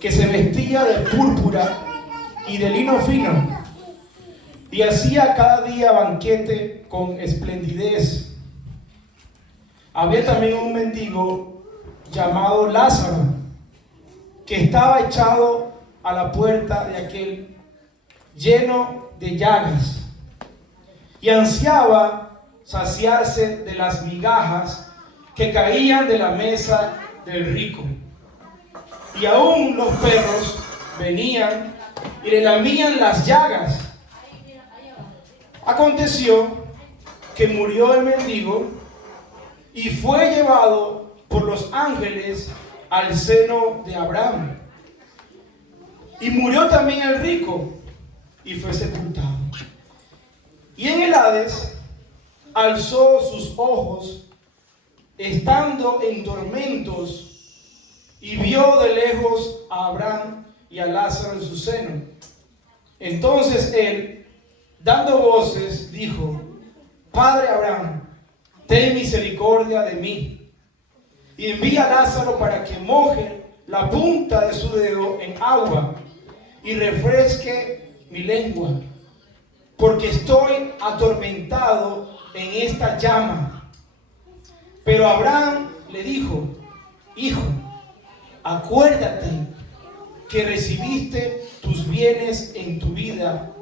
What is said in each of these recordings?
que se vestía de púrpura y de lino fino, y hacía cada día banquete con esplendidez. Había también un mendigo llamado Lázaro, que estaba echado a la puerta de aquel, lleno de llagas, y ansiaba saciarse de las migajas que caían de la mesa del rico. Y aún los perros venían y le lamían las llagas. Aconteció que murió el mendigo y fue llevado por los ángeles al seno de Abraham. Y murió también el rico y fue sepultado. Y en el Hades alzó sus ojos, estando en tormentos, y vio de lejos a Abraham y a Lázaro en su seno. Entonces él, dando voces, dijo: Padre Abraham, ten misericordia de mí, y envía a Lázaro para que moje la punta de su dedo en agua y refresque mi lengua, porque estoy atormentado en esta llama. Pero Abraham le dijo: Hijo, acuérdate que recibiste tus bienes en tu vida,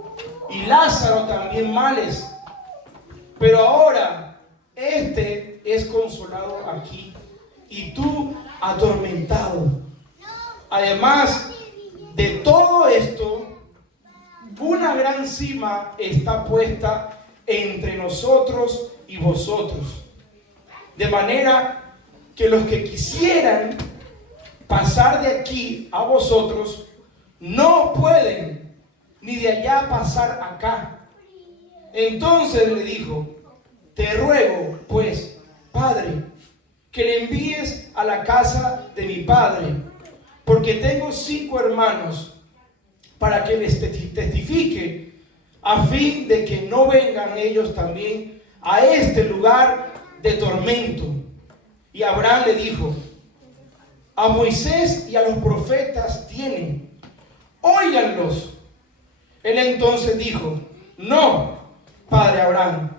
y Lázaro también males, pero ahora este es consolado aquí, y tú atormentado. Además de todo esto, una gran cima está puesta entre nosotros y vosotros, de manera que los que quisieran pasar de aquí a vosotros no pueden, ni de allá pasar acá. Entonces le dijo: Te ruego, pues, Padre, que le envíes a la casa de mi padre, porque tengo 5 hermanos, para que les testifique, a fin de que no vengan ellos también a este lugar de tormento. Y Abraham le dijo: A Moisés y a los profetas tienen, óiganlos. Él entonces dijo: No, padre Abraham,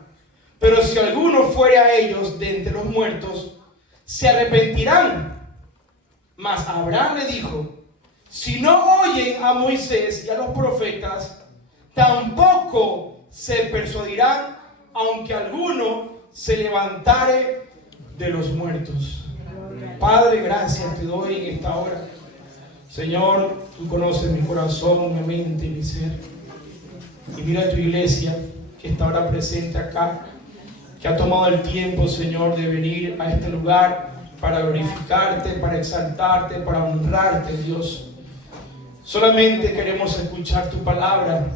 pero si alguno fuere a ellos de entre los muertos, se arrepentirán. Mas Abraham le dijo: Si no oyen a Moisés y a los profetas, tampoco se persuadirán, aunque alguno se levantare de los muertos. Padre, gracias te doy en esta hora. Señor, tú conoces mi corazón, mi mente, mi ser. Y mira tu iglesia que está ahora presente acá, que ha tomado el tiempo, Señor, de venir a este lugar para glorificarte, para exaltarte, para honrarte, Dios. Solamente queremos escuchar tu palabra,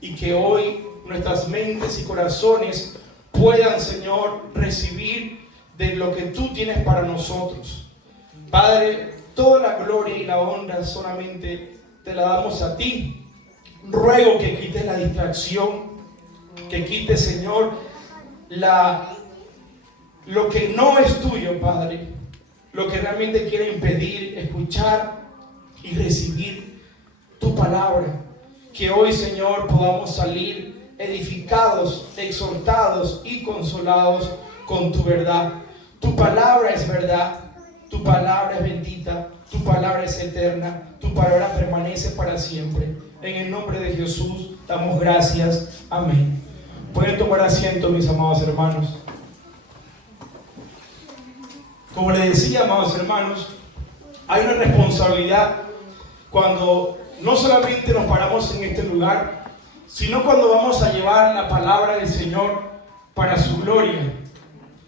y que hoy nuestras mentes y corazones puedan, Señor, recibir de lo que tú tienes para nosotros. Padre, toda la gloria y la honra solamente te la damos a ti. Ruego que quites la distracción, que quites, Señor, lo que no es tuyo, Padre, lo que realmente quiere impedir escuchar y recibir tu palabra. Que hoy, Señor, podamos salir edificados, exhortados y consolados con tu verdad. Tu palabra es verdad, tu palabra es bendita, tu palabra es eterna, tu palabra permanece para siempre. En el nombre de Jesús damos gracias. Amén. Pueden tomar asiento, mis amados hermanos. Como les decía, amados hermanos, hay una responsabilidad cuando no solamente nos paramos en este lugar, sino cuando vamos a llevar la palabra del Señor para su gloria.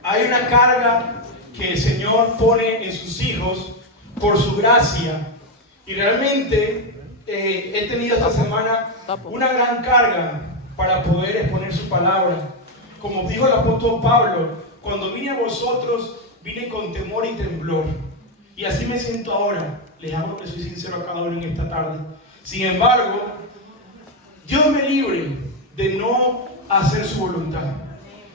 Hay una carga que el Señor pone en sus hijos por su gracia. Y realmente he tenido esta semana una gran carga para poder exponer su palabra. Como dijo el apóstol Pablo: cuando vine a vosotros, vine con temor y temblor. Y así me siento ahora. Les hago que soy sincero a cada uno en esta tarde. Sin embargo, Dios me libre de no hacer su voluntad.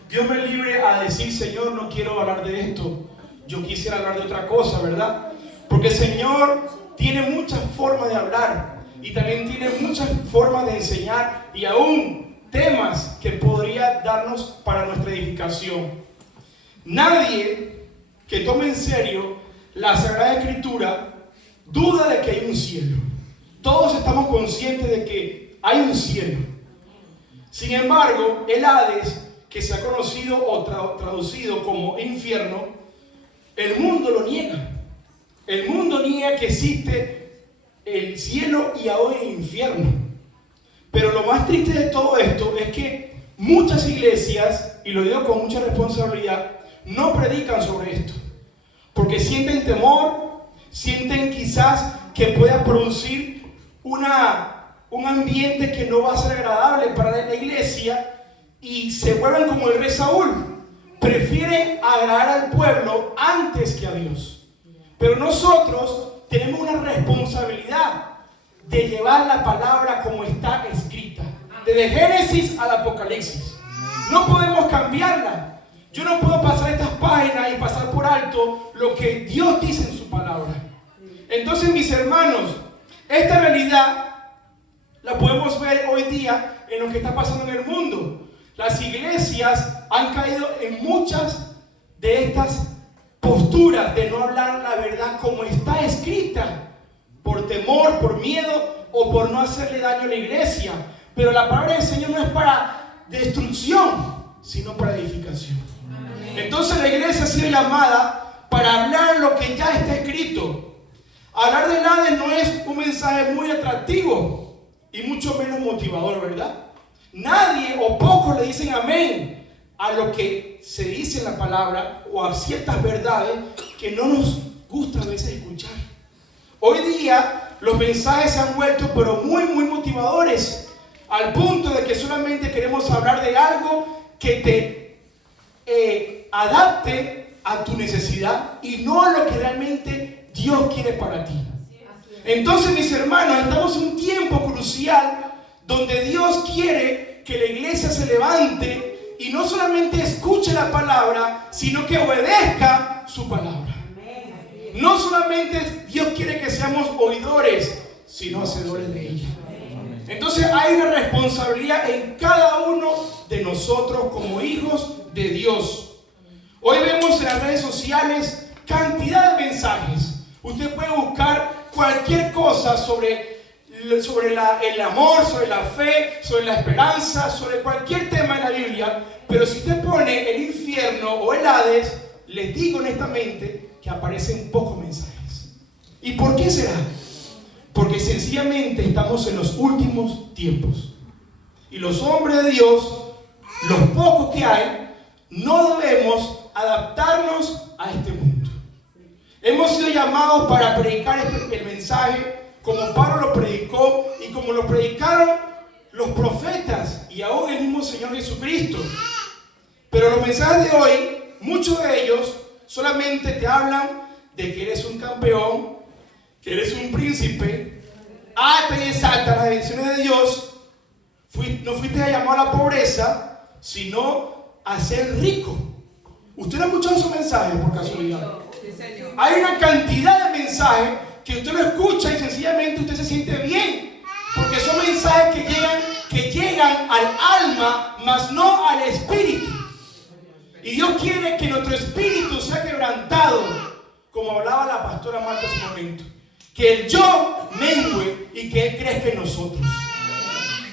Dios me libre a decir: Señor, no quiero hablar de esto, yo quisiera hablar de otra cosa, ¿verdad? Porque el Señor tiene muchas formas de hablar y también tiene muchas formas de enseñar y aún temas que podría darnos para nuestra edificación. Nadie que tome en serio la Sagrada Escritura duda de que hay un cielo. Todos estamos conscientes de que hay un cielo. Sin embargo, el Hades, que se ha conocido o traducido como infierno, el mundo lo niega. El mundo niega que existe el cielo y aún el infierno. Pero lo más triste de todo esto es que muchas iglesias, y lo digo con mucha responsabilidad, no predican sobre esto. Porque sienten temor, sienten quizás que pueda producir un ambiente que no va a ser agradable para la iglesia y se vuelven como el rey Saúl. Prefieren agradar al pueblo antes que a Dios. Pero nosotros tenemos una responsabilidad de llevar la palabra como está escrita, desde Génesis al Apocalipsis. No podemos cambiarla. Yo no puedo pasar estas páginas y pasar por alto lo que Dios dice en su palabra. Entonces, mis hermanos, esta realidad la podemos ver hoy día en lo que está pasando en el mundo. Las iglesias han caído en muchas de estas posturas de no hablar la verdad como está escrita, por temor, por miedo o por no hacerle daño a la iglesia. Pero la palabra del Señor no es para destrucción, sino para edificación. Entonces la iglesia ha sido llamada para hablar lo que ya está escrito. Hablar del Hades no es un mensaje muy atractivo y mucho menos motivador, ¿verdad? Nadie o pocos le dicen amén a lo que se dice en la palabra o a ciertas verdades que no nos gusta a veces escuchar. Hoy día los mensajes se han vuelto pero muy motivadores, al punto de que solamente queremos hablar de algo que te adapte a tu necesidad y no a lo que realmente Dios quiere para ti. Entonces, mis hermanos, estamos en un tiempo crucial donde Dios quiere que la iglesia se levante y no solamente escuche la palabra, sino que obedezca su palabra. No solamente Dios quiere que seamos oidores, sino hacedores de ella. Entonces hay una responsabilidad en cada uno de nosotros como hijos de Dios. Hoy vemos en las redes sociales cantidad de mensajes. Usted puede buscar cualquier cosa sobre el amor, sobre la fe, sobre la esperanza, sobre cualquier tema en la Biblia. Pero si usted pone el infierno o el Hades, les digo honestamente que aparecen pocos mensajes. ¿Y por qué será? Porque sencillamente estamos en los últimos tiempos. Y los hombres de Dios, los pocos que hay, no debemos adaptarnos a este mundo. Hemos sido llamados para predicar el mensaje como Pablo lo predicó y como lo predicaron los profetas y aún el mismo Señor Jesucristo. Pero los mensajes de hoy, muchos de ellos solamente te hablan de que eres un campeón, que eres un príncipe, alta y exalta las bendiciones de Dios. No fuiste llamado a la pobreza, sino a ser rico. ¿Usted no ha escuchado esos mensajes por casualidad? Hay una cantidad de mensajes que usted lo escucha y sencillamente usted se siente bien, porque son mensajes que llegan al alma, mas no al espíritu. Y Dios quiere que nuestro espíritu sea quebrantado, como hablaba la pastora Marta hace un momento, que el yo mengue y que Él crezca en nosotros.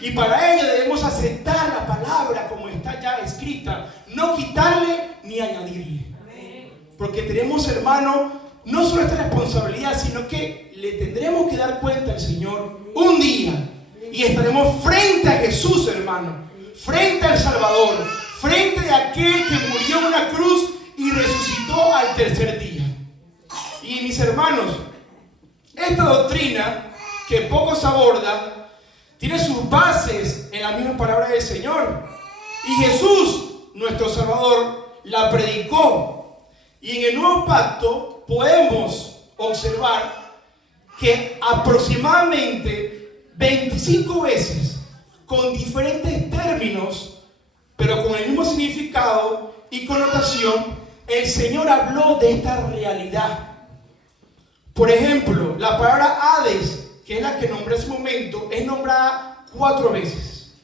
Y para ello debemos aceptar la palabra como está ya escrita, no quitarle ni añadirle. Porque tenemos, hermano, no solo esta responsabilidad, sino que le tendremos que dar cuenta al Señor un día. Y estaremos frente a Jesús, hermano, frente al Salvador, frente a aquel que murió en una cruz y resucitó al tercer día. Y mis hermanos, esta doctrina que pocos abordan tiene sus bases en la misma palabra del Señor. Y Jesús, nuestro Salvador, la predicó. Y en el Nuevo Pacto podemos observar que aproximadamente 25 veces, con diferentes términos, pero con el mismo significado y connotación, el Señor habló de esta realidad. Por ejemplo, la palabra Hades que nombré hace un momento es nombrada 4 veces.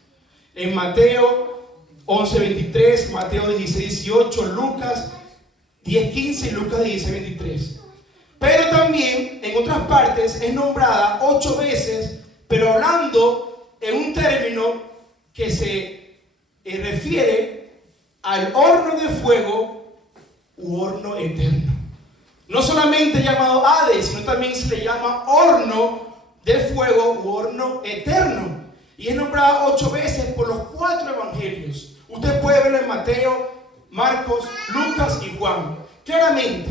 En Mateo 11:23, Mateo 16:18, Lucas 10:15 y Lucas 16:23. Pero también en otras partes es nombrada 8 veces, pero hablando en un término que se refiere al horno de fuego u horno eterno. No solamente llamado Hades, sino también se le llama horno de fuego u horno eterno. Y es nombrada 8 veces por los 4 evangelios. Usted puede verlo en Mateo, Marcos, Lucas y Juan. Claramente.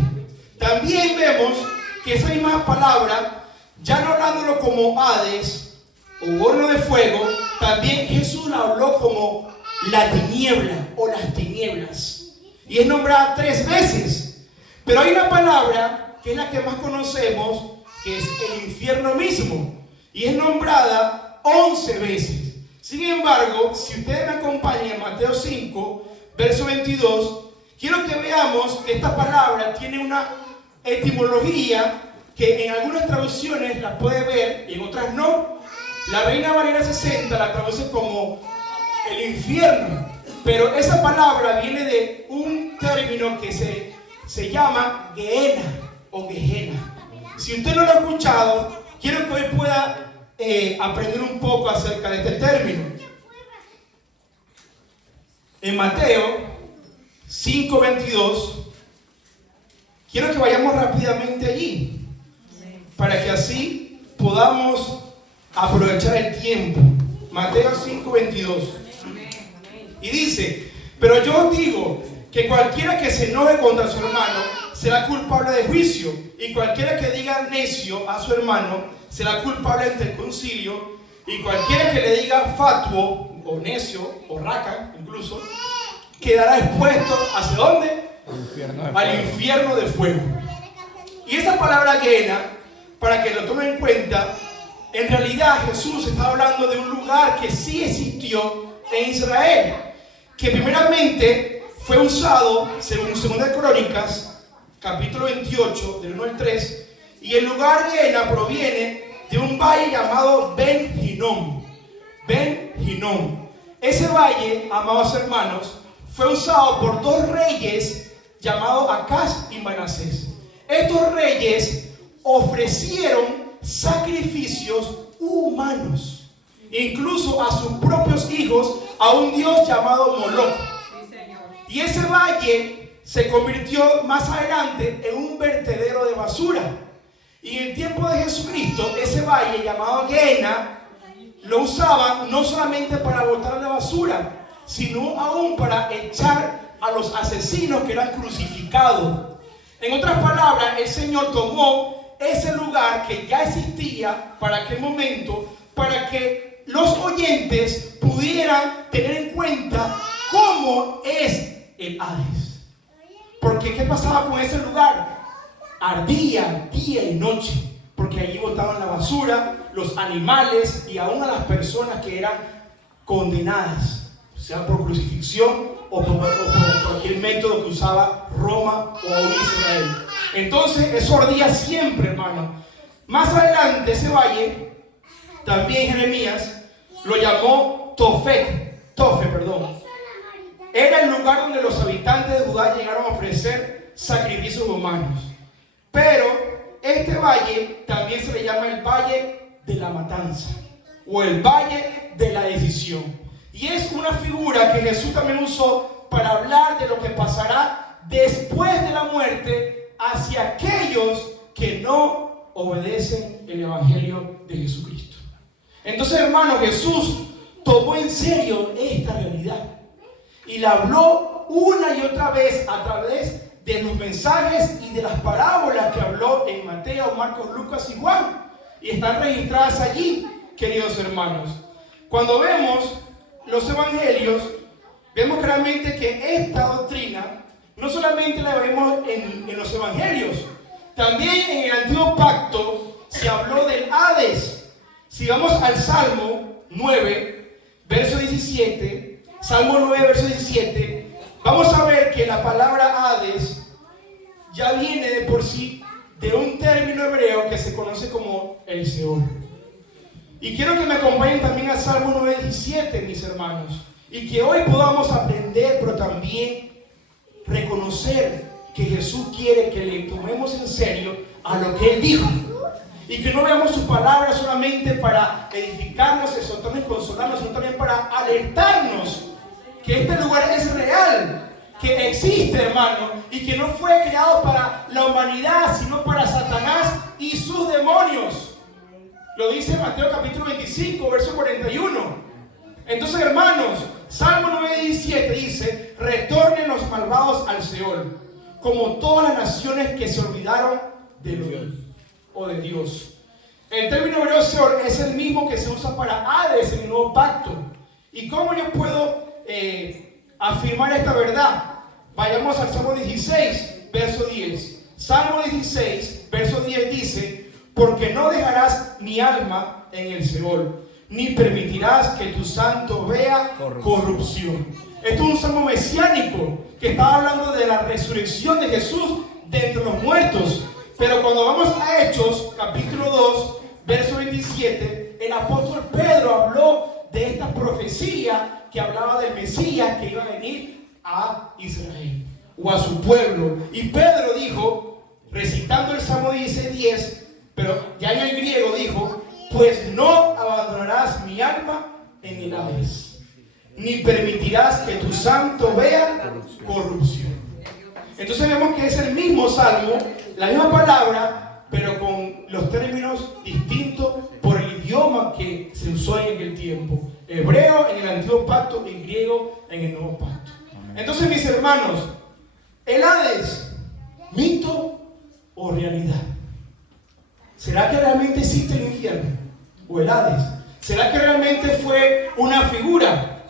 También vemos que esa misma palabra, ya no hablándolo como Hades o horno de fuego, también Jesús la habló como la tiniebla o las tinieblas. Y es nombrada 3 veces. Pero hay una palabra que es la que más conocemos, que es el infierno mismo. Y es nombrada 11 veces. Sin embargo, si ustedes me acompañan en Mateo 5, verso 22, quiero que veamos que esta palabra tiene una etimología que en algunas traducciones la puede ver y en otras no. La Reina Valera 60 la traduce como el infierno, pero esa palabra viene de un término que se llama Gehenna o Gehenna. Si usted no lo ha escuchado, quiero que hoy pueda aprender un poco acerca de este término. En Mateo 5:22, quiero que vayamos rápidamente allí, para que así podamos aprovechar el tiempo. Mateo 5:22. Y dice: pero yo os digo que cualquiera que se enoje contra su hermano será culpable de juicio, y cualquiera que diga necio a su hermano será culpable ante el concilio, y cualquiera que le diga fatuo o necio o raca incluso quedará expuesto ¿hacia dónde? Al infierno de fuego. Y esa palabra Gehenna, para que lo tomen en cuenta, en realidad Jesús está hablando de un lugar que sí existió en Israel, que primeramente fue usado, según 2 Crónicas, capítulo 28, del 1 al 3, y el lugar Gehenna proviene de un valle llamado Ben Hinnom. Ben Hinnom. Ese valle, amados hermanos, fue usado por 2 reyes llamados Acaz y Manasés. Estos reyes ofrecieron sacrificios humanos, incluso a sus propios hijos, a un dios llamado Moloch. Y ese valle se convirtió más adelante en un vertedero de basura. Y en el tiempo de Jesucristo, ese valle llamado Gehenna lo usaban no solamente para botar la basura, sino aún para echar a los asesinos que eran crucificados. En otras palabras, el Señor tomó ese lugar que ya existía para aquel momento, para que los oyentes pudieran tener en cuenta cómo es el Hades. Porque ¿qué pasaba con ese lugar? Ardía día y noche, porque allí botaban la basura, los animales y aún a las personas que eran condenadas, sea por crucifixión o por cualquier método que usaba Roma o aún Israel. Entonces eso ardía siempre, hermano. Más adelante ese valle, también Jeremías lo llamó Tofe, Era el lugar donde los habitantes de Judá llegaron a ofrecer sacrificios humanos. Pero este valle también se le llama el Valle de la Matanza o el Valle de la Decisión. Y es una figura que Jesús también usó para hablar de lo que pasará después de la muerte hacia aquellos que no obedecen el Evangelio de Jesucristo. Entonces, hermano, Jesús tomó en serio esta realidad y la habló una y otra vez a través de los mensajes y de las parábolas que habló en Mateo, Marcos, Lucas y Juan, y están registradas allí, queridos hermanos. Cuando vemos los evangelios, vemos claramente que esta doctrina no solamente la vemos en los evangelios, también en el antiguo pacto se habló del Hades. Si vamos al Salmo 9, verso 17, Salmo 9, verso 17, vamos a ver que la palabra Hades ya viene de por sí de un término hebreo que se conoce como el Seol. Y quiero que me acompañen también al Salmo 9:17, mis hermanos. Y que hoy podamos aprender, pero también reconocer que Jesús quiere que le tomemos en serio a lo que Él dijo. Y que no veamos sus palabras solamente para edificarnos, exhortarnos y consolarnos, sino también para alertarnos que este lugar es real, que existe, hermano, y que no fue creado para la humanidad, sino para Satanás y sus demonios. Lo dice Mateo capítulo 25, verso 41. Entonces, hermanos, Salmo 9:17 dice: retornen los malvados al Seol, como todas las naciones que se olvidaron de Dios o de Dios. El término hebreo Seol es el mismo que se usa para Hades en el Nuevo Pacto. ¿Y cómo yo puedo afirmar esta verdad? Vayamos al Salmo 16, verso 10. Salmo 16, verso 10 dice: porque no dejarás mi alma en el Seol, ni permitirás que tu santo vea corrupción. Esto es un salmo mesiánico que está hablando de la resurrección de Jesús de entre los muertos. Pero cuando vamos a Hechos, capítulo 2, verso 27, el apóstol Pedro habló de esta profecía que hablaba del Mesías que iba a venir a Israel o a su pueblo. Y Pedro dijo, recitando el Salmo 16:10, pero ya en el griego dijo: pues no abandonarás mi alma en el Hades, ni permitirás que tu santo vea corrupción. Entonces vemos que es el mismo salmo, la misma palabra, pero con los términos distintos por el idioma que se usó en aquel tiempo. Hebreo en el Antiguo Pacto y griego en el Nuevo Pacto. Entonces, mis hermanos, ¿el Hades, mito o realidad? ¿Será que realmente existe el infierno o el Hades? ¿Será que realmente fue una figura?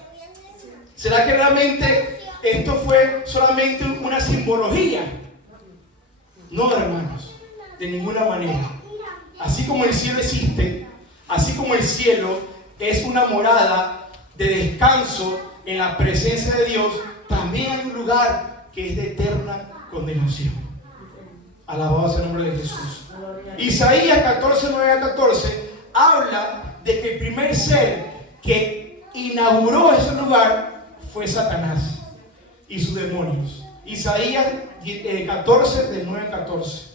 ¿Será que realmente esto fue solamente una simbología? No, hermanos, de ninguna manera. Así como el cielo existe, así como el cielo es una morada de descanso en la presencia de Dios, también hay un lugar que es de eterna condenación. Alabado sea el nombre de Jesús. Isaías 14, 9 a 14 habla de que el primer ser que inauguró ese lugar fue Satanás y sus demonios. Isaías 14, del 9 a 14.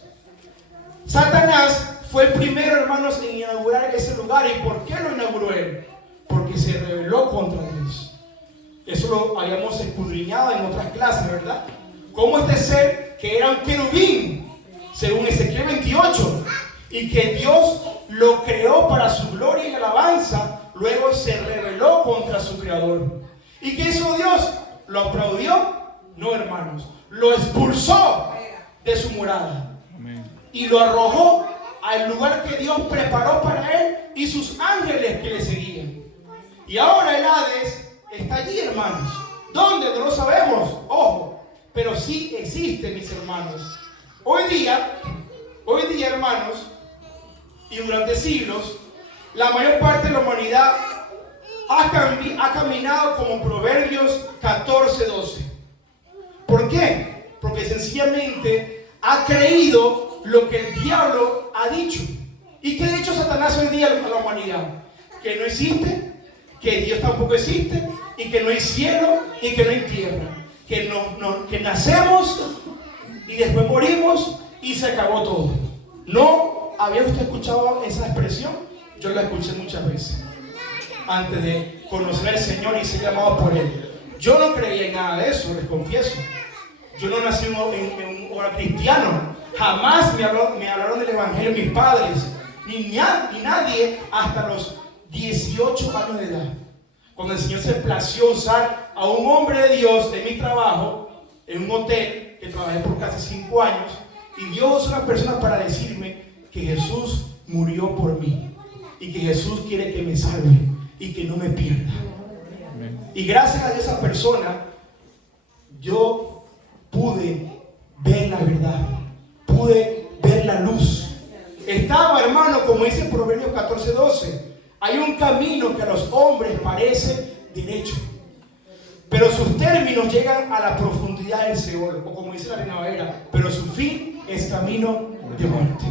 Satanás fue el primero, hermanos, en inaugurar ese lugar. ¿Y por qué lo inauguró él? Porque se rebeló contra Dios. Eso lo habíamos escudriñado en otras clases, ¿verdad? Como este ser que era un querubín, según Ezequiel 28, y que Dios lo creó para su gloria y alabanza, luego se rebeló contra su creador. ¿Y qué hizo Dios? ¿Lo aplaudió? No, hermanos. Lo expulsó de su morada. Y lo arrojó al lugar que Dios preparó para él y sus ángeles que le seguían. Y ahora el Hades está allí, hermanos. ¿Dónde? No lo sabemos. Ojo. Pero sí existe, mis hermanos. Hoy día, hermanos, y durante siglos, la mayor parte de la humanidad ha caminado como Proverbios 14:12. ¿Por qué? Porque sencillamente ha creído lo que el diablo ha dicho. ¿Y qué ha dicho Satanás hoy día a la humanidad? Que no existe, que Dios tampoco existe, y que no hay cielo y que no hay tierra. Que nacemos y después morimos y se acabó todo. ¿No había usted escuchado esa expresión? Yo la escuché muchas veces antes de conocer al Señor y ser llamado por Él. Yo no creía en nada de eso, les confieso. Yo no nací en un hogar cristiano. Jamás me hablaron del Evangelio mis padres, ni nadie hasta los 18 años de edad. Cuando el Señor se plació usar a un hombre de Dios de mi trabajo, en un hotel que trabajé por casi 5 años, y Dios usó a una persona para decirme que Jesús murió por mí y que Jesús quiere que me salve y que no me pierda. Y gracias a esa persona yo pude ver la verdad, pude ver la luz. Estaba, hermano, como dice Proverbios 14:12, hay un camino que a los hombres parece derecho, pero sus términos llegan a la profundidad del Seol, o como dice la Reina Valera, pero su fin es camino de muerte.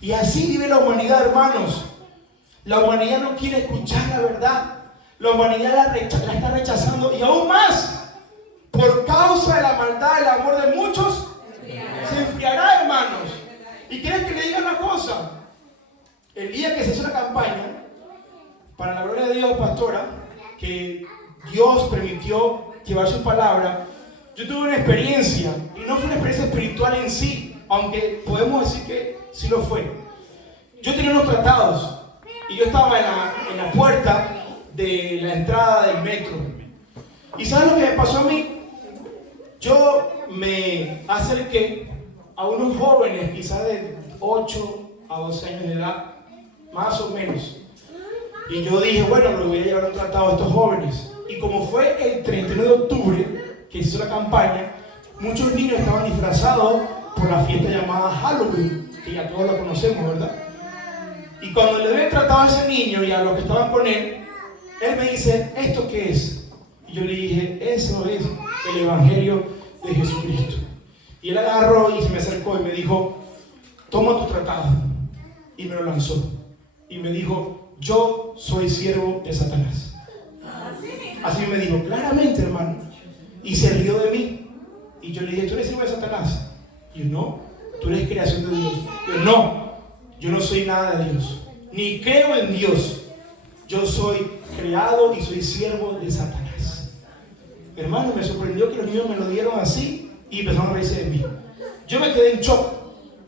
Y así vive la humanidad, hermanos. La humanidad no quiere escuchar la verdad. La humanidad la está rechazando, y aún más, por causa de la maldad, el amor de muchos se enfriará, hermanos. ¿Y quieres que le diga una cosa? El día que se hizo la campaña, para la gloria de Dios, pastora, que Dios permitió llevar su palabra, yo tuve una experiencia, y no fue una experiencia espiritual en sí, aunque podemos decir que sí lo fue. Yo tenía unos tratados, y yo estaba en la puerta de la entrada del metro. ¿Y sabes lo que me pasó a mí? Yo me acerqué a unos jóvenes, quizás de 8 a 12 años de edad, más o menos. Y yo dije, bueno, le voy a llevar un tratado a estos jóvenes. Y como fue el 31 de octubre que hizo la campaña, muchos niños estaban disfrazados por la fiesta llamada Halloween, que ya todos la conocemos, ¿verdad? Y cuando le doy el tratado a ese niño y a los que estaban con él me dice, ¿esto qué es? Y yo le dije, eso es el Evangelio de Jesucristo. Y él agarró y se me acercó y me dijo, toma tu tratado. Y me lo lanzó. Y me dijo, yo soy siervo de Satanás. Así me dijo, claramente, hermano. Y se rió de mí. Y yo le dije, ¿tú eres siervo de Satanás? Y yo, no, tú eres creación de Dios. Yo, no, yo no soy nada de Dios. Ni creo en Dios. Yo soy creado y soy siervo de Satanás. Hermano, me sorprendió que los niños me lo dieron así y empezaron a reírse de mí. Yo me quedé en shock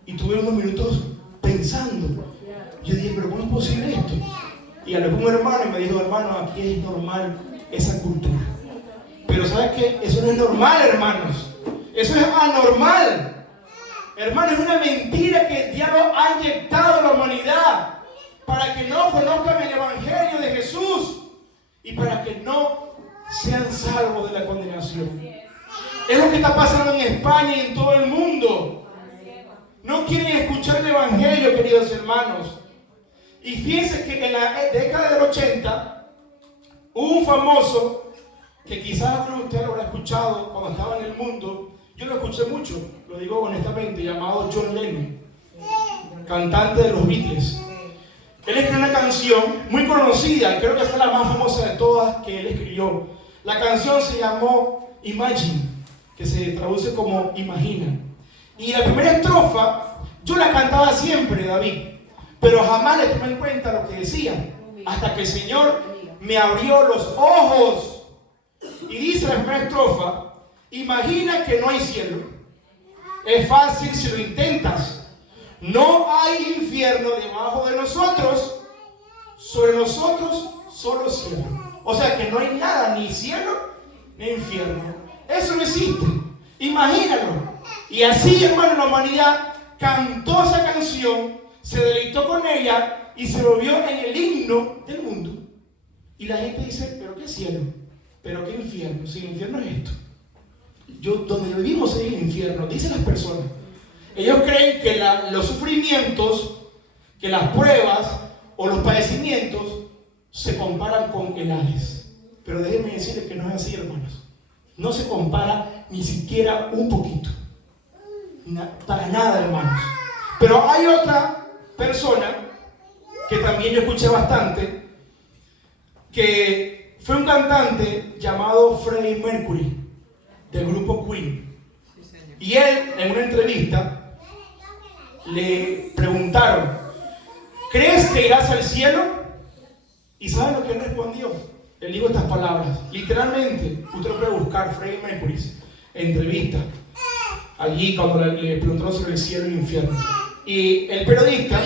y tuve unos minutos pensando. Yo dije, ¿pero cómo es posible esto? Y hablé con un hermano y me dijo, hermano, aquí es normal esa cultura. Pero ¿sabes qué? Eso no es normal, hermanos. Eso es anormal. Hermano, es una mentira que el diablo ha inyectado a la humanidad para que no conozcan el Evangelio de Jesús y para que no sean salvos de la condenación. Es lo que está pasando en España y en todo el mundo. No quieren escuchar el Evangelio, queridos hermanos. Y fíjense que en la década del 80 hubo un famoso que quizás alguno de ustedes lo habrá escuchado cuando estaba en el mundo. Yo lo escuché mucho, lo digo honestamente, llamado John Lennon, cantante de los Beatles. Él escribió una canción muy conocida, creo que fue la más famosa de todas que él escribió. La canción se llamó Imagine, que se traduce como Imagina. Y la primera estrofa, yo la cantaba siempre, David, pero jamás le tomé en cuenta lo que decía, hasta que el Señor me abrió los ojos. Y dice la primera estrofa, imagina que no hay cielo. Es fácil si lo intentas. No hay infierno debajo de nosotros, sobre nosotros solo cielo. O sea que no hay nada, ni cielo ni infierno. Eso no existe. Imagínalo. Y así, hermano, la humanidad cantó esa canción, se deleitó con ella y se volvió en el himno del mundo. Y la gente dice, ¿pero qué cielo? ¿Pero qué infierno? Si el infierno es esto. Donde vivimos es el infierno, dicen las personas. Ellos creen que los sufrimientos, que las pruebas o los padecimientos se comparan con el Hades. Pero déjenme decirles que no es así, hermanos. No se compara ni siquiera un poquito. Para nada, hermanos. Pero hay otra persona que también yo escuché bastante, que fue un cantante llamado Freddie Mercury, del grupo Queen. Y él, en una entrevista, le preguntaron, ¿crees que irás al cielo? ¿Y saben lo que él respondió? Él dijo estas palabras, literalmente, usted lo puede buscar, Freddie Mercury, entrevista, allí cuando le preguntaron sobre el cielo y el infierno. Y el periodista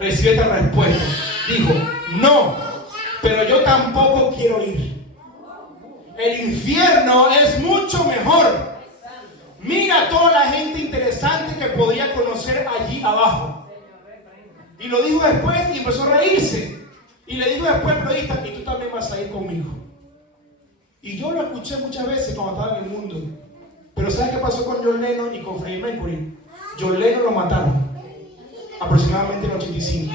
recibió esta respuesta, dijo, no, pero yo tampoco quiero ir. El infierno es mucho mejor. Mira toda la gente interesante que podía conocer allí abajo. Y lo dijo después y empezó a reírse. Y le dijo después al periodista, y tú también vas a ir conmigo. Y yo lo escuché muchas veces cuando estaba en el mundo. Pero ¿sabes qué pasó con John Lennon y con Freddie Mercury? John Lennon lo mataron aproximadamente en el 85.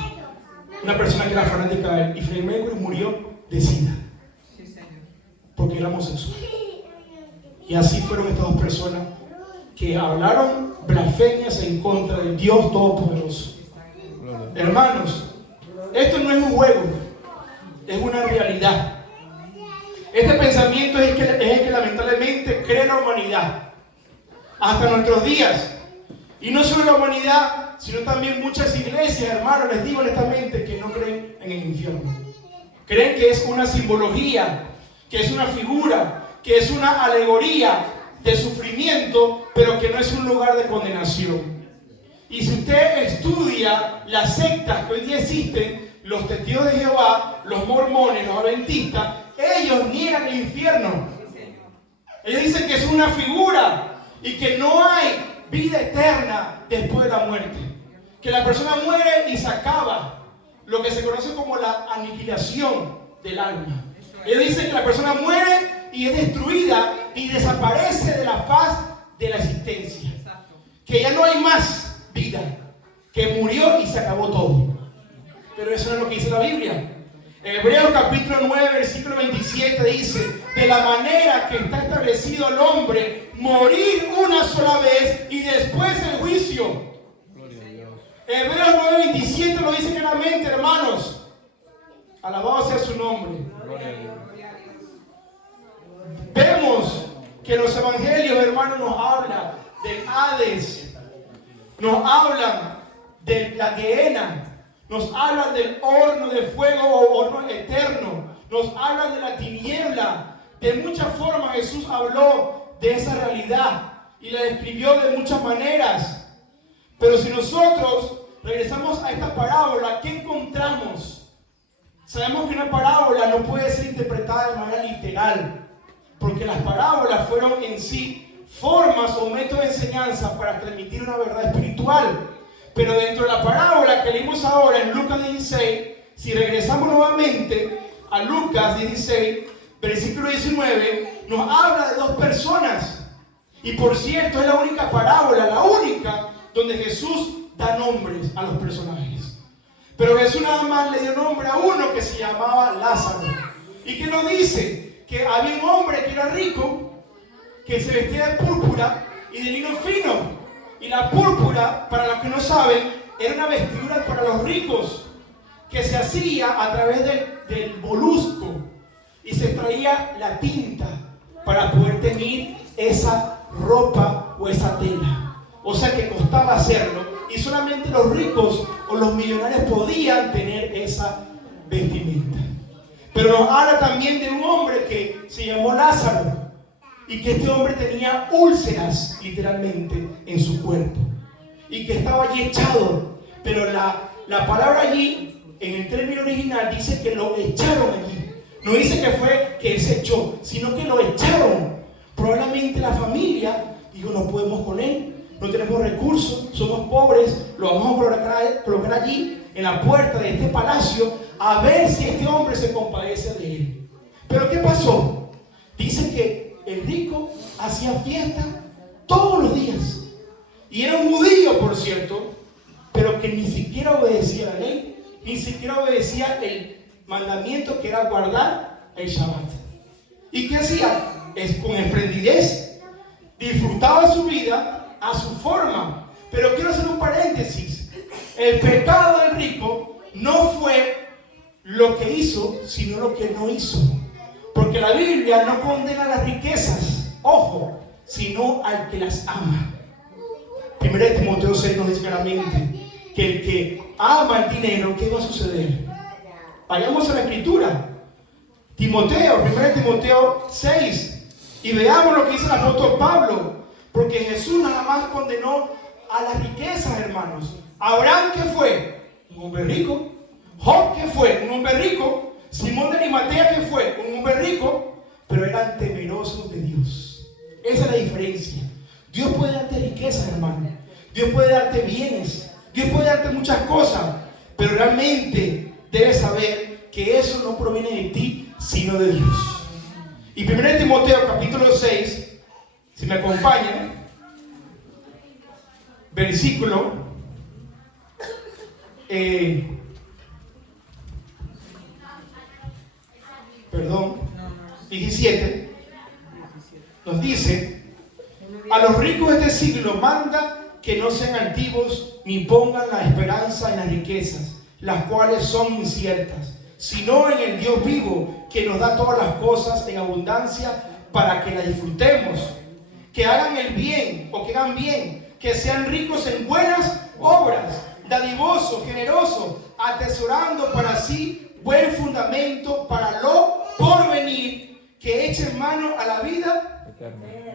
Una persona que era fanática de él. Y Freddie Mercury murió de SIDA. Porque era homosexual. Y así fueron estas dos personas que hablaron blasfemias en contra del Dios Todopoderoso. Hermanos, Esto no es un juego, es una realidad. Este pensamiento es el que lamentablemente crea la humanidad hasta nuestros días. Y no solo la humanidad, sino también muchas iglesias, hermanos, les digo honestamente, que no creen en el infierno. Creen que es una simbología, que es una figura, que es una alegoría de sufrimiento, pero que no es un lugar de condenación. Y si usted estudia las sectas que hoy día existen, los testigos de Jehová, los mormones, los adventistas, ellos niegan el infierno. Ellos dicen que es una figura y que no hay vida eterna después de la muerte. Que la persona muere y se acaba, lo que se conoce como la aniquilación del alma. Ellos dicen que la persona muere y es destruida y desaparece de la faz de la existencia. Que ya no hay más vida, que murió y se acabó todo. Pero eso no es lo que dice la Biblia. Hebreos capítulo 9, versículo 27 dice: de la manera que está establecido el hombre, morir una sola vez y después el juicio. Hebreos 9, 27 lo dice claramente, hermanos. Alabado sea su nombre. Vemos que los evangelios, hermanos, nos hablan del Hades, nos hablan de la Gehenna, nos hablan del horno de fuego o horno eterno, nos hablan de la tiniebla. De muchas formas Jesús habló de esa realidad y la describió de muchas maneras. Pero si nosotros regresamos a esta parábola, ¿qué encontramos? Sabemos que una parábola no puede ser interpretada de manera literal, porque las parábolas fueron en sí formas o métodos de enseñanza para transmitir una verdad espiritual. Pero dentro de la parábola que leímos ahora en Lucas 16, si regresamos nuevamente a Lucas 16, versículo 19, nos habla de dos personas. Y por cierto, es la única parábola, la única, donde Jesús da nombres a los personajes. Pero Jesús nada más le dio nombre a uno que se llamaba Lázaro. ¿Y qué nos dice? Que había un hombre que era rico, que se vestía de púrpura y de lino fino. Y la púrpura, para los que no saben, era una vestidura para los ricos, que se hacía a través del molusco. Y se extraía la tinta para poder teñir esa ropa o esa tela. O sea que costaba hacerlo. Y solamente los ricos o los millonarios podían tener esa vestimenta. Pero nos habla también de un hombre que se llamó Lázaro. Y que este hombre tenía úlceras, literalmente, en su cuerpo. Y que estaba allí echado. Pero la palabra allí, en el término original, dice que lo echaron allí. No dice que fue que él se echó, sino que lo echaron. Probablemente la familia dijo: no podemos con él, no tenemos recursos, somos pobres, lo vamos a colocar allí, en la puerta de este palacio, a ver si este hombre se compadece de él. Pero ¿qué pasó? Dice que el rico hacía fiesta todos los días. Y era un judío, por cierto, pero que ni siquiera obedecía la ley, ni siquiera obedecía el mandamiento que era guardar el Shabbat. ¿Y qué hacía? Con esplendidez disfrutaba su vida a su forma. Pero quiero hacer un paréntesis. El pecado del rico no fue lo que hizo, sino lo que no hizo. Porque la Biblia no condena las riquezas, ojo, sino al que las ama. 1 Timoteo 6 nos dice claramente que el que ama el dinero, ¿qué va a suceder? Vayamos a la escritura. 1 Timoteo 6, y veamos lo que dice el apóstol Pablo. Porque Jesús nada más condenó a las riquezas, hermanos. Abraham, ¿qué fue? Un hombre rico. Job, ¿qué fue? Un hombre rico. Simón de Arimatea, ¿qué fue? Un hombre rico. Pero eran temerosos de Dios. Esa es la diferencia. Dios puede darte riquezas, hermano. Dios puede darte bienes. Dios puede darte muchas cosas. Pero realmente debes saber que eso no proviene de ti, sino de Dios. Y 1 Timoteo capítulo 6, si me acompañan, versículo 17, nos dice: a los ricos de este siglo manda que no sean altivos ni pongan la esperanza en las riquezas, las cuales son inciertas, sino en el Dios vivo, que nos da todas las cosas en abundancia para que las disfrutemos. Que hagan el bien o que hagan bien, que sean ricos en buenas obras, dadivosos, generosos, atesorando para sí buen fundamento para lo porvenir, que echen mano a la vida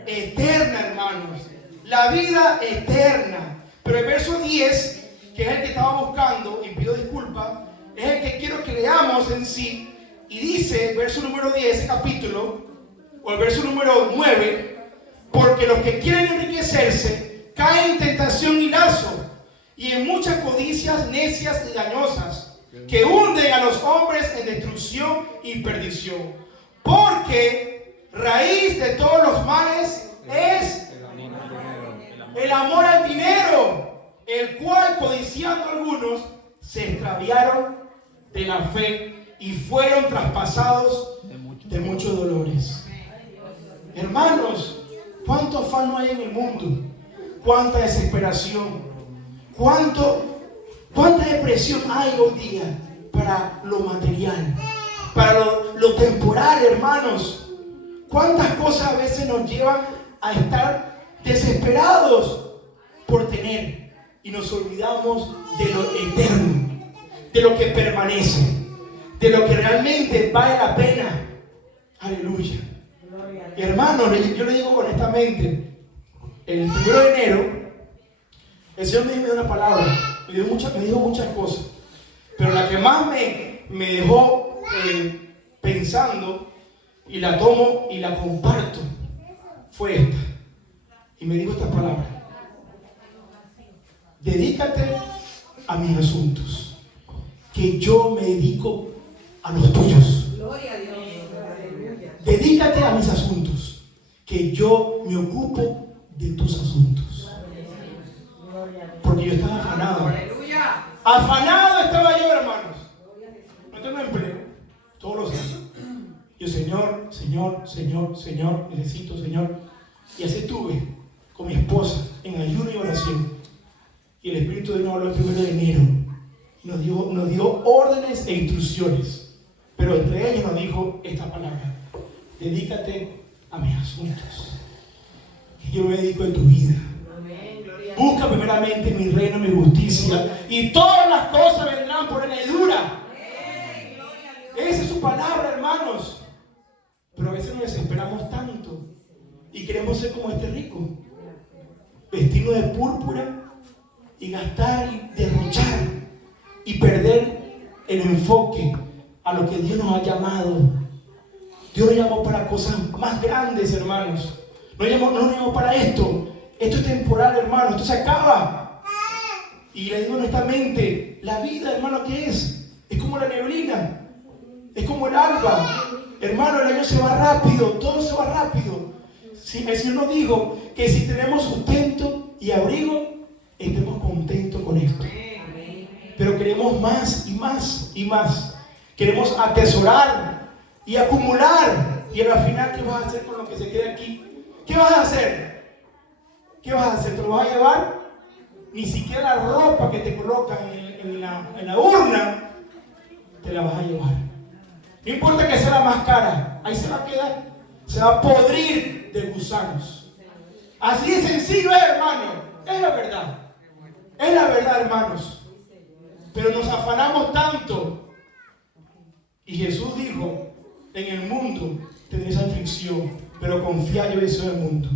eterna, hermanos. La vida eterna. Pero el verso 10, que es el que estaba buscando, y pido disculpas, es el que quiero que leamos en sí. Y dice, verso número 10, ese capítulo, o el verso número 9, porque los que quieren enriquecerse caen en tentación y lazo, y en muchas codicias necias y dañosas, que hunden a los hombres en destrucción y perdición. Porque raíz de todos los males es el amor al dinero, el cual, codiciando algunos, se extraviaron de la fe y fueron traspasados de muchos dolores. Hermanos, cuánto afán no hay en el mundo, cuánta desesperación, cuánta depresión hay hoy día para lo material, para lo temporal, hermanos. Cuántas cosas a veces nos llevan a estar desesperados por tener, y nos olvidamos de lo eterno, de lo que permanece, de lo que realmente vale la pena. Aleluya. Hermanos, yo le digo honestamente, el 1 de enero, el Señor me dio una palabra, me dijo muchas cosas, pero la que más me dejó pensando, y la tomo y la comparto, fue esta. Y me dijo esta palabra: dedícate a mis asuntos, que yo me dedico a los tuyos. Gloria a Dios. Dedícate a mis asuntos, que yo me ocupo de tus asuntos. Porque yo estaba afanado. Afanado estaba yo, hermanos. No tengo empleo, todos los años. Yo, Señor, necesito, Señor. Y así estuve con mi esposa en ayuno y oración. Y el Espíritu de Dios habló el 1 de enero. Y nos dio órdenes e instrucciones. Pero entre ellos nos dijo esta palabra: dedícate a mis asuntos, que yo me dedico a tu vida. Busca primeramente mi reino, mi justicia, y todas las cosas vendrán por añadidura. Esa es su palabra, hermanos. Pero a veces nos desesperamos tanto y queremos ser como este rico, vestirnos de púrpura y gastar y derrochar y perder el enfoque a lo que Dios nos ha llamado. Dios nos llamó para cosas más grandes, hermanos. No nos llamó para esto. Esto es temporal, hermano. Esto se acaba. Y le digo honestamente, la vida, hermano, ¿qué es? Es como la neblina. Es como el alba. Hermano, el año se va rápido. Todo se va rápido. El Señor nos dijo que si tenemos sustento y abrigo, estemos contentos con esto. Pero queremos más y más y más. Queremos atesorar y acumular. Y al final, ¿qué vas a hacer con lo que se quede aquí? ¿Qué vas a hacer? ¿Qué vas a hacer? ¿Te lo vas a llevar? Ni siquiera la ropa que te colocan en la urna te la vas a llevar. No importa que sea la más cara, ahí se va a quedar. Se va a podrir de gusanos. Así de sencillo es, hermano. Es la verdad. Es la verdad, hermanos. Pero nos afanamos tanto. Y Jesús dijo: en el mundo tendréis aflicción, pero confiad, yo vencí el mundo.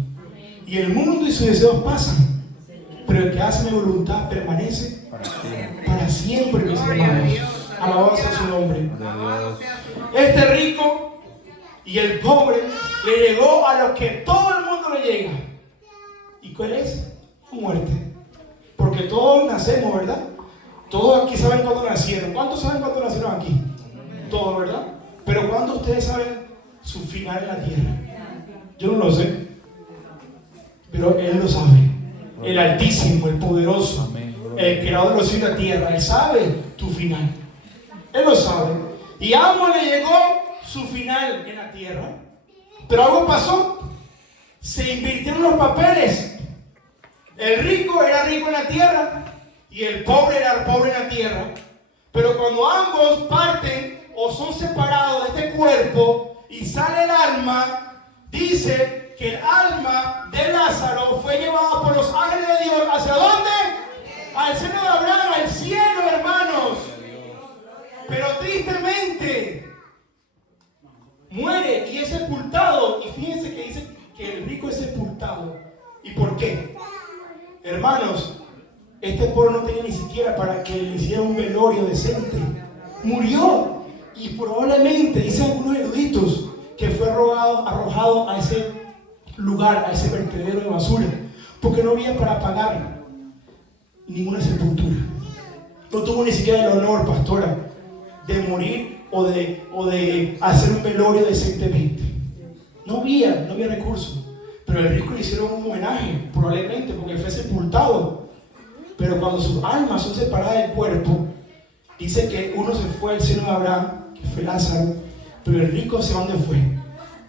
Y el mundo y sus deseos pasan, pero el que hace mi voluntad permanece para siempre, mis hermanos. Alabado sea su nombre. Este rico y el pobre le llegó a lo que todo el mundo le llega. ¿Y cuál es? Muerte. Porque todos nacemos, ¿verdad? Todos aquí saben cuándo nacieron. ¿Cuántos saben cuándo nacieron aquí? Todos, ¿verdad? Pero ¿cuándo ustedes saben su final en la tierra? Yo no lo sé, pero Él lo sabe. El Altísimo, el Poderoso, el Creador de los cielos y la tierra. Él sabe tu final. Él lo sabe. Y a Amo le llegó su final en la tierra. Pero algo pasó. Se invirtieron los papeles. El rico era rico en la tierra y el pobre era pobre en la tierra. Pero cuando ambos parten o son separados de este cuerpo y sale el alma, dice que el alma de Lázaro fue llevada por los ángeles de Dios. ¿Hacia dónde? Al seno de Abraham, al cielo, hermanos. Pero tristemente muere y es sepultado. Y fíjense que dice que el rico es sepultado. ¿Y por qué? Hermanos, este pueblo no tenía ni siquiera para que le hiciera un velorio decente. Murió. Y probablemente, dicen algunos eruditos, que fue arrojado a ese lugar, a ese vertedero de basura, porque no había para pagar ninguna sepultura. No tuvo ni siquiera el honor, pastora, de morir o de hacer un velorio decentemente. No había recursos. Pero el rico le hicieron un homenaje, probablemente, porque fue sepultado. Pero cuando sus almas son separadas del cuerpo, dice que uno se fue al seno de Abraham, que fue Lázaro, pero el rico ¿hacia dónde fue?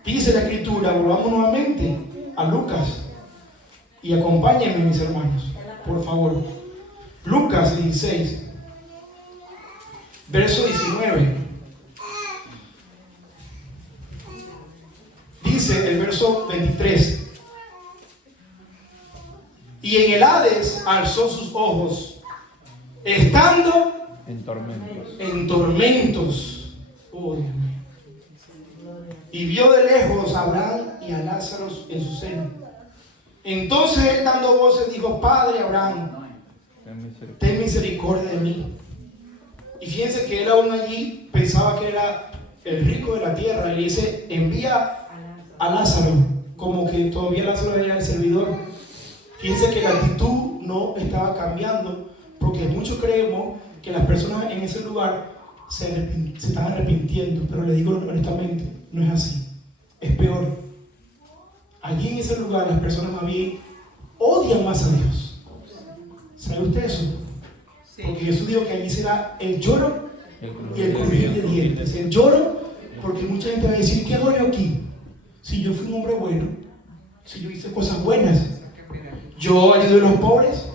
Dice la Escritura, volvamos nuevamente a Lucas, y acompáñenme, mis hermanos, por favor. Lucas 16, verso 19. Dice el verso 23. Y en el Hades alzó sus ojos, estando en tormentos. Oh, Dios mío. Y vio de lejos a Abraham y a Lázaro en su seno. Entonces él, dando voces, dijo: Padre Abraham, ten misericordia de mí. Y fíjense que él aún allí pensaba que era el rico de la tierra. Y le dice: envía a Lázaro, como que todavía Lázaro era el servidor. Fíjense que la actitud no estaba cambiando, porque muchos creemos que las personas en ese lugar se están arrepintiendo, pero le digo honestamente, no es así, es peor. Allí en ese lugar las personas más bien odian más a Dios. ¿Sabe usted eso? Porque Jesús dijo que allí será el lloro y el crujir de dientes. El lloro, porque mucha gente va a decir: ¿qué hago yo aquí? Si yo fui un hombre bueno, si yo hice cosas buenas, yo ayudé a los pobres,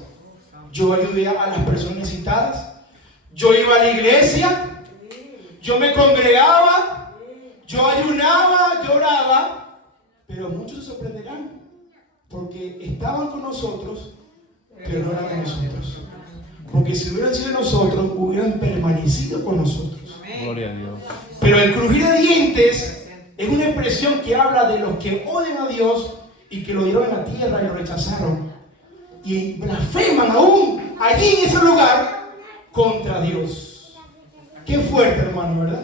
yo ayudé a las personas necesitadas, yo iba a la iglesia, yo me congregaba, yo ayunaba, lloraba. Pero muchos se sorprenderán porque estaban con nosotros, pero no eran de nosotros. Porque si hubieran sido de nosotros, hubieran permanecido con nosotros. Gloria a Dios. Pero el crujir de dientes es una expresión que habla de los que odian a Dios y que lo dieron en la tierra y lo rechazaron. Y blasfeman aún allí en ese lugar contra Dios. Qué fuerte, hermano, ¿verdad?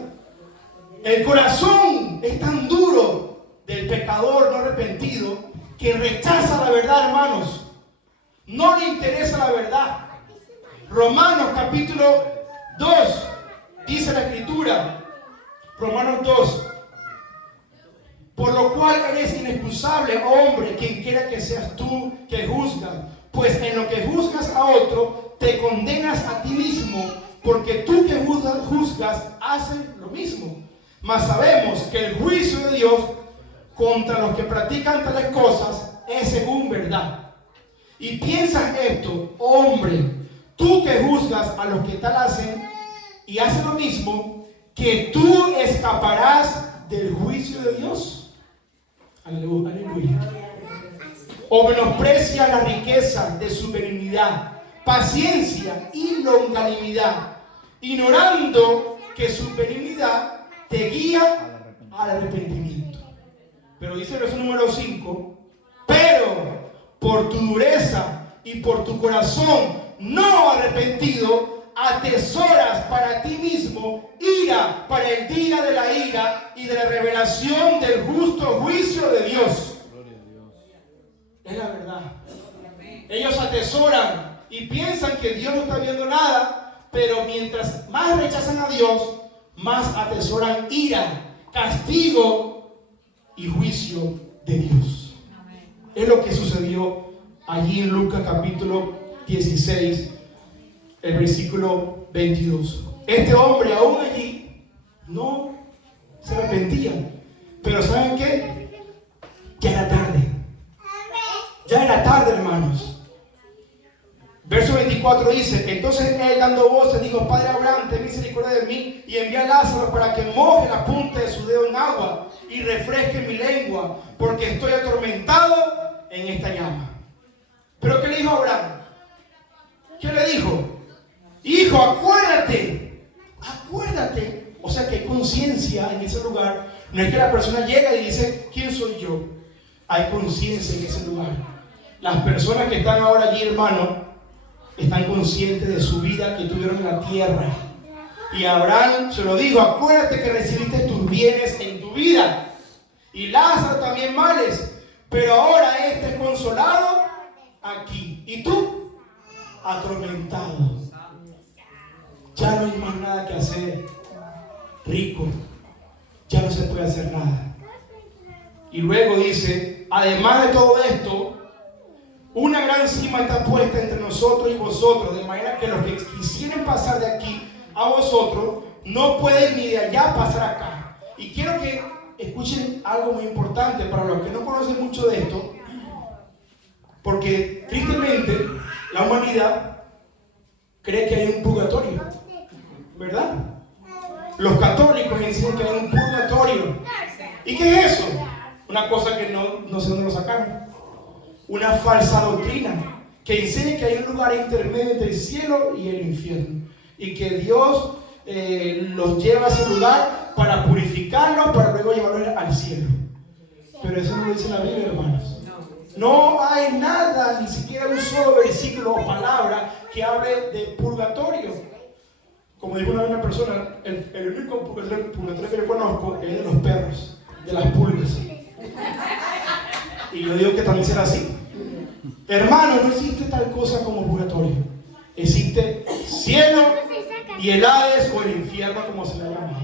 El corazón es tan duro del pecador no arrepentido que rechaza la verdad, hermanos. No le interesa la verdad. Romanos capítulo 2 dice la Escritura, Romanos 2: por lo cual eres inexcusable, hombre, quien quiera que seas tú que juzgas, pues en lo que juzgas a otro, te condenas a ti mismo, porque tú que juzgas haces lo mismo. Mas sabemos que el juicio de Dios contra los que practican tales cosas es según verdad. Y piensas esto, hombre, tú que juzgas a los que tal hacen y hacen lo mismo, que tú escaparás del juicio de Dios. Aleluya. O menosprecias la riqueza de su benignidad, paciencia y longanimidad, ignorando que su benignidad te guía al arrepentimiento. Pero dice el verso número 5: pero por tu dureza y por tu corazón no arrepentido, atesoras para ti mismo ira para el día de la ira y de la revelación del justo juicio de Dios. Es la verdad. Ellos atesoran y piensan que Dios no está viendo nada, pero mientras más rechazan a Dios, más atesoran ira, castigo y juicio de Dios. Es lo que sucedió allí en Lucas capítulo 16, el versículo 22. Este hombre aún allí no se arrepentía, pero ¿saben qué? Ya era tarde. Ya era tarde, hermanos. Verso 24. 24 dice: entonces él, dando voces, dijo: Padre Abraham, ten misericordia de mí y envía a Lázaro para que moje la punta de su dedo en agua y refresque mi lengua, porque estoy atormentado en esta llama. ¿Pero qué le dijo Abraham? ¿Qué le dijo? Hijo, acuérdate, acuérdate. O sea que hay conciencia en ese lugar. No es que la persona llega y dice: ¿quién soy yo? Hay conciencia en ese lugar. Las personas que están ahora allí, hermano, están conscientes de su vida que tuvieron en la tierra. Y Abraham se lo dijo: acuérdate que recibiste tus bienes en tu vida, y Lázaro también males, pero ahora este es consolado aquí, y tú atormentado. Ya no hay más nada que hacer, rico, ya no se puede hacer nada. Y luego dice: además de todo esto, una gran cima está puesta entre nosotros y vosotros, de manera que los que quisieran pasar de aquí a vosotros no pueden ni de allá pasar acá. Y quiero que escuchen algo muy importante para los que no conocen mucho de esto, porque tristemente la humanidad cree que hay un purgatorio, ¿verdad? Los católicos dicen que hay un purgatorio. ¿Y qué es eso? Una cosa que no sé dónde lo sacaron. Una falsa doctrina que enseña que hay un lugar intermedio entre el cielo y el infierno, y que Dios los lleva a ese lugar para purificarlos, para luego llevarlos al cielo. Pero eso no lo dice la Biblia, hermanos. No hay nada, ni siquiera un solo versículo o palabra que hable de purgatorio. Como dijo una persona, el único purgatorio que yo conozco es de los perros, de las pulgas. Y yo digo que también será así. Hermano, no existe tal cosa como purgatorio. Existe cielo y el Hades, o el infierno, como se le llama.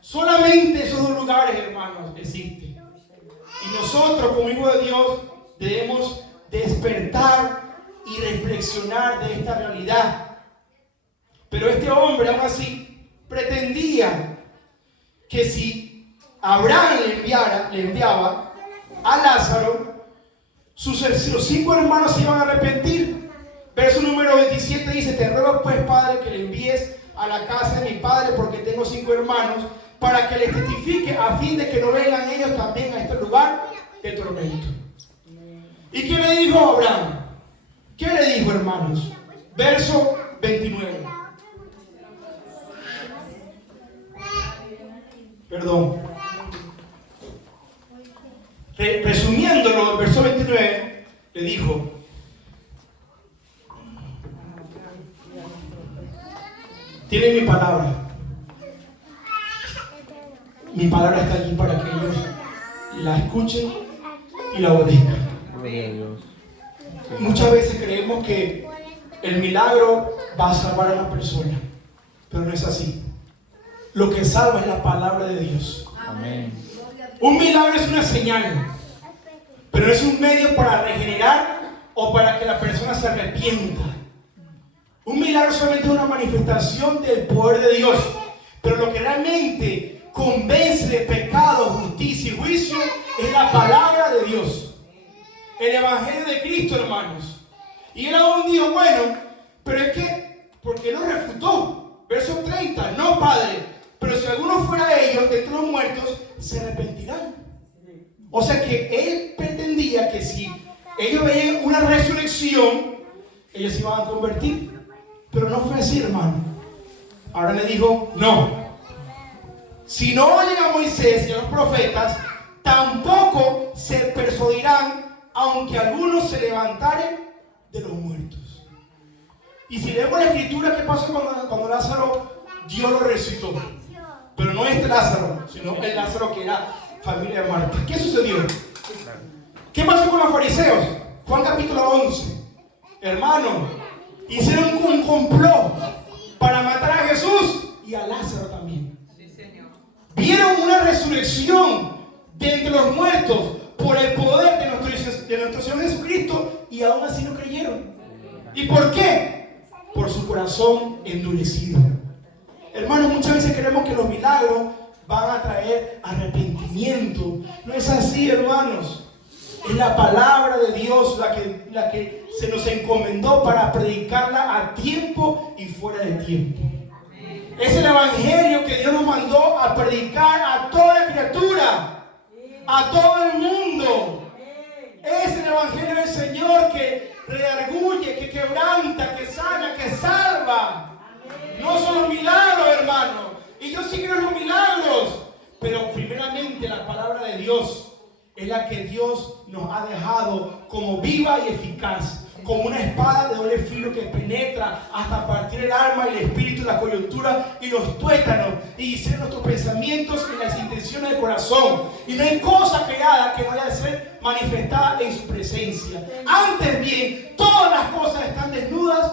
Solamente esos dos lugares, hermanos, existen. Y nosotros, como hijos de Dios, debemos despertar y reflexionar de esta realidad. Pero este hombre, aún así, pretendía que si Abraham le enviaba a Lázaro, los 5 hermanos se iban a arrepentir. Verso número 27 dice: te ruego pues, Padre, que le envíes a la casa de mi padre, porque tengo 5 hermanos, para que les testifique, a fin de que no vengan ellos también a este lugar de tormento. ¿Y qué le dijo Abraham? ¿Qué le dijo, hermanos? Verso 29. Perdón. Resumiéndolo, el verso 29 le dijo: tienen mi palabra. Mi palabra está allí para que ellos la escuchen y la obedezcan. Muchas veces creemos que el milagro va a salvar a una persona, pero no es así. Lo que salva es la palabra de Dios. Amén. Un milagro es una señal, pero no es un medio para regenerar o para que la persona se arrepienta. Un milagro solamente es una manifestación del poder de Dios, pero lo que realmente convence de pecado, justicia y juicio es la palabra de Dios, el evangelio de Cristo, hermanos. Y él aún dijo: bueno, pero es que, porque él lo refutó. Verso 30: no, Padre, pero si alguno fuera de ellos, de los muertos, se arrepentirán. O sea que él pretendía que si ellos veían una resurrección, ellos se iban a convertir. Pero no fue así, hermano. Ahora le dijo: no. Si no llega Moisés y los profetas, tampoco se persuadirán, aunque algunos se levantaren de los muertos. Y si leemos la escritura, ¿qué pasó cuando Lázaro, Dios lo resucitó? Pero no este Lázaro, sino el Lázaro que era familia de Marta. ¿Qué sucedió? ¿Qué pasó con los fariseos? Juan capítulo 11. Hermano, hicieron un complot para matar a Jesús y a Lázaro también. Sí, Señor. Vieron una resurrección de entre los muertos por el poder de nuestro Señor Jesucristo, y aún así no creyeron. ¿Y por qué? Por su corazón endurecido. Hermanos, muchas veces creemos que los milagros van a traer arrepentimiento. No es así, hermanos. Es la palabra de Dios la que se nos encomendó para predicarla a tiempo y fuera de tiempo. Es el evangelio que Dios nos mandó a predicar a toda criatura, a todo el mundo. Es el evangelio del Señor que redarguye, que quebranta, que sana, que salva. No son los milagros, hermano. Y yo sí creo en los milagros. Pero primeramente la palabra de Dios es la que Dios nos ha dejado como viva y eficaz, como una espada de doble filo que penetra hasta partir el alma y el espíritu, la coyuntura y los tuétanos, y discerne nuestros pensamientos y las intenciones del corazón. Y no hay cosa creada que no haya de ser manifestada en su presencia. Antes bien, todas las cosas están desnudas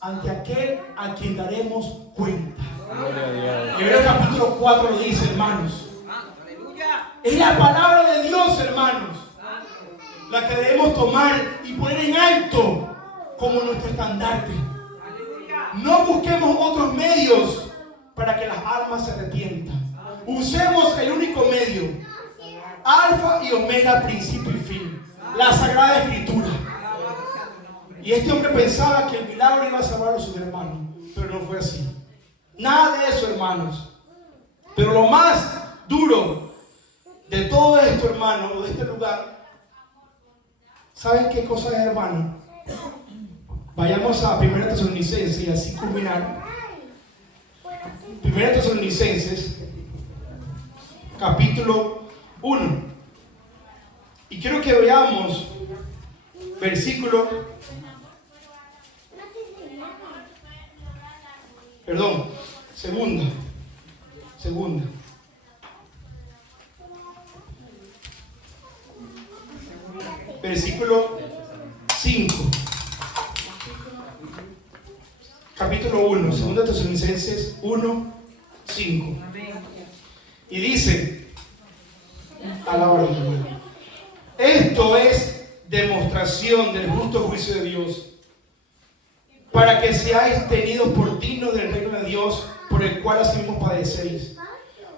ante aquel a quien daremos cuenta. Hebreos capítulo 4 lo dice, hermanos. Es la palabra de Dios, hermanos, la que debemos tomar y poner en alto como nuestro estandarte. No busquemos otros medios para que las almas se arrepientan. Usemos el único medio, alfa y omega, principio y fin, la Sagrada Escritura. Y este hombre pensaba que el milagro iba a salvar a sus hermanos, pero no fue así. Nada de eso, hermanos. Pero lo más duro de todo esto, hermano, de este lugar, ¿saben qué cosa es, hermano? Vayamos a 1 Tesalonicenses y así culminar. 1 Tesalonicenses, capítulo 1. Y quiero que veamos versículo. Perdón, segunda. Versículo 5. Capítulo 1, 2 Tesalonicenses 1, 5. Y dice, a la hora de Dios, esto es demostración del justo juicio de Dios, para que seáis tenidos por dignos del reino de Dios, por el cual asimismo padecéis.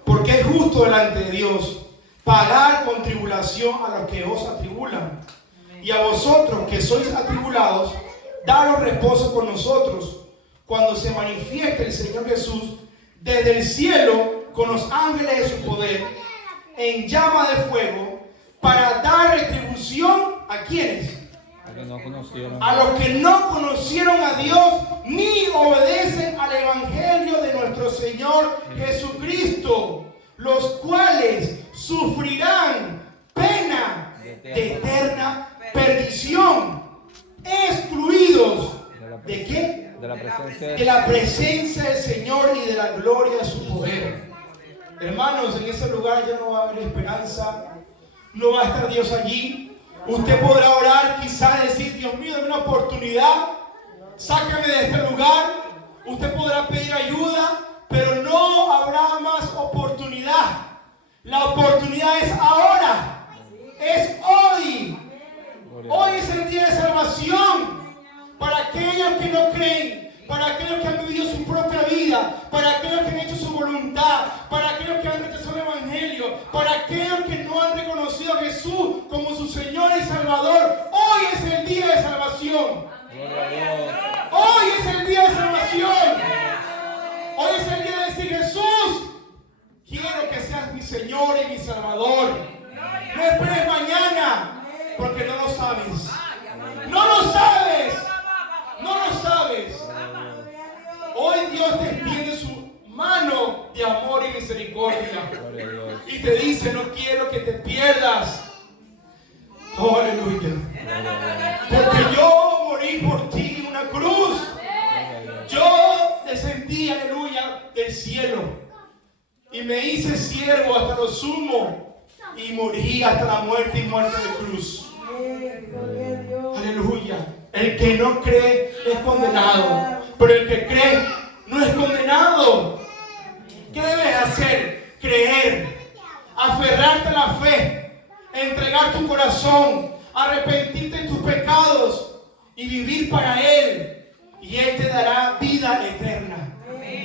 Porque es justo delante de Dios pagar con tribulación a los que os atribulan, y a vosotros que sois atribulados, daros reposo con nosotros, cuando se manifieste el Señor Jesús desde el cielo con los ángeles de su poder, en llama de fuego, para dar retribución a quienes. A los que no conocieron a Dios ni obedecen al evangelio de nuestro Señor Jesucristo, los cuales sufrirán pena de eterna perdición, excluidos ¿de qué? De la presencia del Señor y de la gloria de su poder. Hermanos, en ese lugar ya no va a haber esperanza, no va a estar Dios allí. Usted podrá orar, quizás decir, Dios mío, dame una oportunidad, sácame de este lugar. Usted podrá pedir ayuda, pero no habrá más oportunidad. La oportunidad es ahora, es hoy. Hoy es el día de salvación para aquellos que no creen, para aquellos que han vivido su propia vida, para aquellos que han hecho su voluntad, para aquellos que han rechazado el evangelio, para aquellos que no han reconocido a Jesús como su Señor y Salvador. Hoy es el día de salvación. Hoy es el día de salvación. Hoy es el día de decir, Jesús, quiero que seas mi Señor y mi Salvador. No esperes mañana, porque no lo sabes. No lo sabes. No lo sabes. Hoy Dios te extiende su mano de amor y misericordia y te dice, no quiero que te pierdas. Oh, aleluya. Porque yo morí por ti en una cruz. Yo descendí, aleluya, del cielo y me hice siervo hasta lo sumo y morí hasta la muerte y muerte de cruz. Aleluya. El que no cree es condenado, pero el que cree no es condenado. ¿Qué debes hacer? Creer, aferrarte a la fe, entregar tu corazón, arrepentirte de tus pecados y vivir para Él. Y Él te dará vida eterna,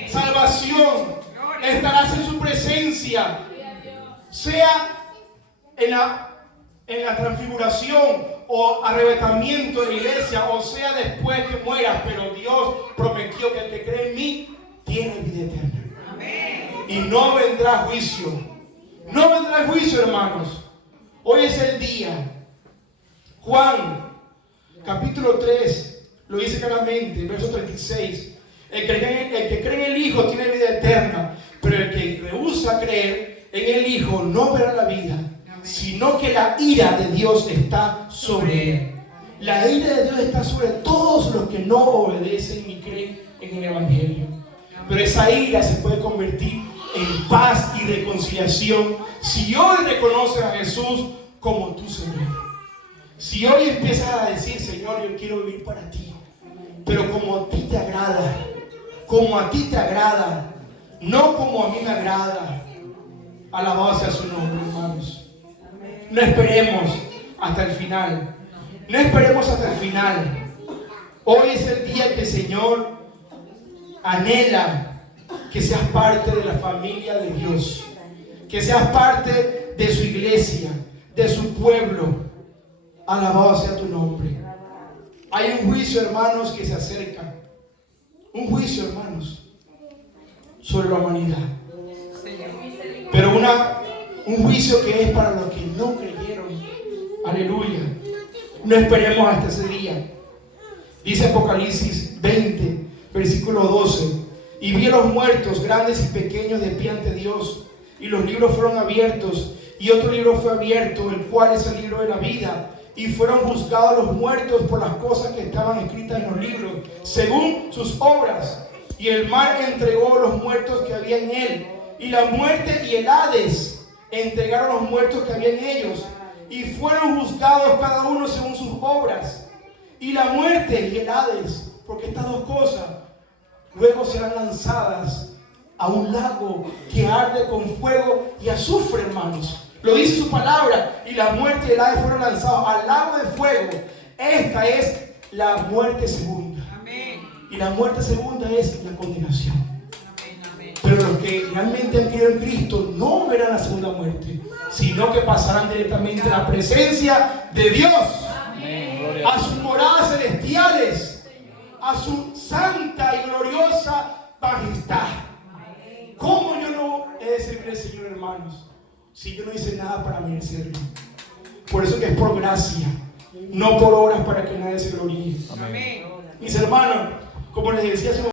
salvación. Estarás en su presencia, sea en la transfiguración o arrebatamiento de la iglesia, o sea después que mueras, pero Dios prometió que el que cree en mí tiene vida eterna. Y no vendrá juicio. No vendrá juicio, hermanos. Hoy es el día. Juan, capítulo 3, lo dice claramente, verso 36. El que cree en el Hijo tiene vida eterna, pero el que rehúsa creer en el Hijo no verá la vida, sino que la ira de Dios está sobre él. La ira de Dios está sobre todos los que no obedecen ni creen en el Evangelio. Pero esa ira se puede convertir en paz y reconciliación si hoy reconoces a Jesús como tu Señor. Si hoy empiezas a decir, Señor, yo quiero vivir para ti, pero como a ti te agrada, como a ti te agrada, no como a mí me agrada. Alabado sea su nombre, hermanos. No esperemos hasta el final. No esperemos hasta el final. Hoy es el día que el Señor anhela que seas parte de la familia de Dios, que seas parte de su iglesia, de su pueblo. Alabado sea tu nombre. Hay un juicio, hermanos, que se acerca. Un juicio, hermanos, sobre la humanidad. Pero un juicio que es para los que no creyeron. Aleluya. No esperemos hasta ese día. Dice Apocalipsis 20, versículo 12. Y vi a los muertos, grandes y pequeños, de pie ante Dios. Y los libros fueron abiertos. Y otro libro fue abierto, el cual es el libro de la vida. Y fueron juzgados los muertos por las cosas que estaban escritas en los libros, según sus obras. Y el mar entregó los muertos que había en él. Y la muerte y el Hades entregaron los muertos que había en ellos. Y fueron juzgados cada uno según sus obras. Y la muerte y el Hades, porque estas dos cosas, luego serán lanzadas a un lago que arde con fuego y azufre, hermanos. Lo dice su palabra. Y la muerte y el Hades fueron lanzados al lago de fuego. Esta es la muerte segunda. Amén. Y la muerte segunda es la condenación. Amén. Pero los que realmente han creído en Cristo no verán la segunda muerte, sino que pasarán directamente a la presencia de Dios. Amén. A sus moradas celestiales, a su santa y gloriosa majestad. ¿Cómo yo no he de servir al Señor, hermanos, si yo no hice nada para merecerlo? Por eso que es por gracia, no por obras, para que nadie se gloríe. Amén. Mis hermanos, como les decía hace un